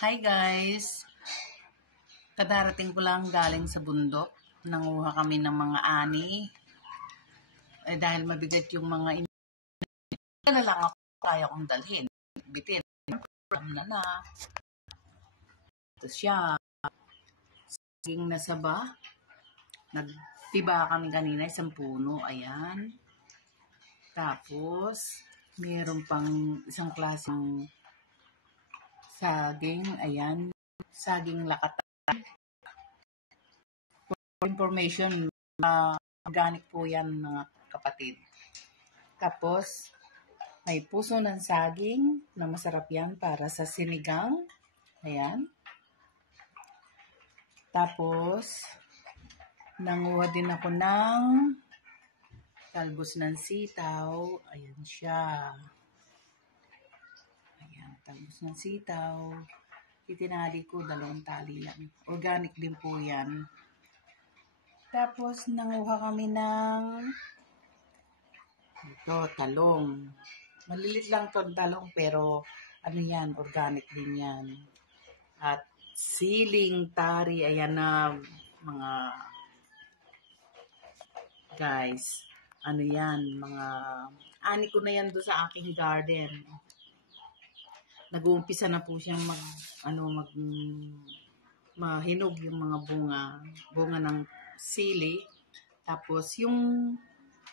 Hi guys! Kadarating ko lang galing sa bundok. Nanguha kami ng mga ani. Dahil mabigat yung mga na lang ako kaya kong dalhin. Bitin. Na. Ito siya. Saging na saba. Nagtiba kami kanina isang puno. Ayan. Tapos, mayroon pang isang klaseng saging. Ayan. Saging lakatan. For information, organic po yan mga kapatid. Tapos, may puso ng saging na masarap yan para sa sinigang. Ayan. Tapos, nanguha din ako ng talbos ng sitaw. Ayan siya. Ayan, talbos ng sitaw. Itinali ko, 2 tali lang. Organic din po yan. Tapos, nanguha kami ng ito, talong. Malilit lang itong talong, pero ano yan, organic din yan. At siling tari, ayan na mga guys. Ano yan, mga ani ko na yan doon sa aking garden. Nag-uumpisa na po siyang mahinog yung mga bunga ng sili. Tapos yung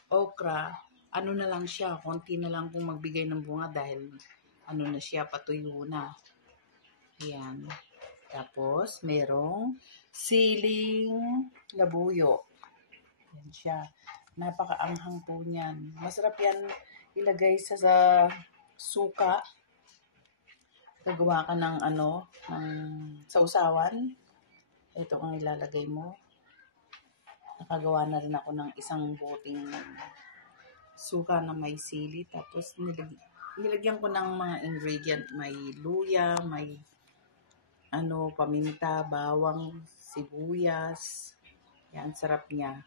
okra, ano na lang siya, konti na lang kung magbigay ng bunga dahil ano na siya, patuyo na. Ayan. Tapos, merong siling labuyo. Ayan siya. Napakaanghang po niyan. Masarap yan ilagay sa suka. Gagawa ka ng ng sausawan. Ito ang ilalagay mo. Nakagawa na rin ako ng isang buting suka na may sili. Tapos, nilagyan ko ng mga ingredient. May luya, may paminta, bawang, sibuyas. Yan, sarap niya.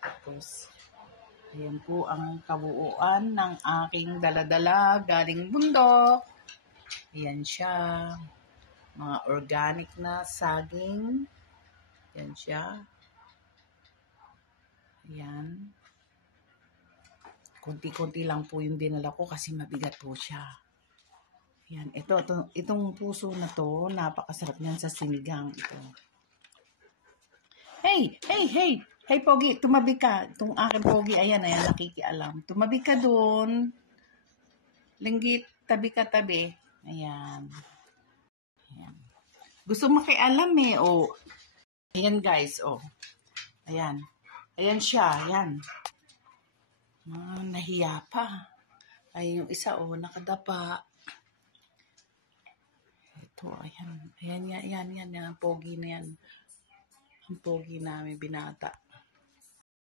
Tapos, ayan po ang kabuuan ng aking daladala galing bundok. Ayan siya. Mga organic na saging. Ayan siya. Ayan. Kunti-kunti lang po yung dinala ko kasi mabigat po siya. Ayan. Itong puso na to, napakasarap niyan sa sinigang. Ito. Hey! Hey, Pogi, tumabi ka. Itong aking Pogi, ayan, nakikialam. Tumabi ka dun. Linggit, tabi ka, tabi. Ayan. Gusto makialam oh. Ayan, guys, oh. Ayan. Ayan siya, ayan. Nahiya pa. Ay, yung isa, nakadapa. Ito, ayan. Ayan, Pogi na yan. Ang Pogi namin binata.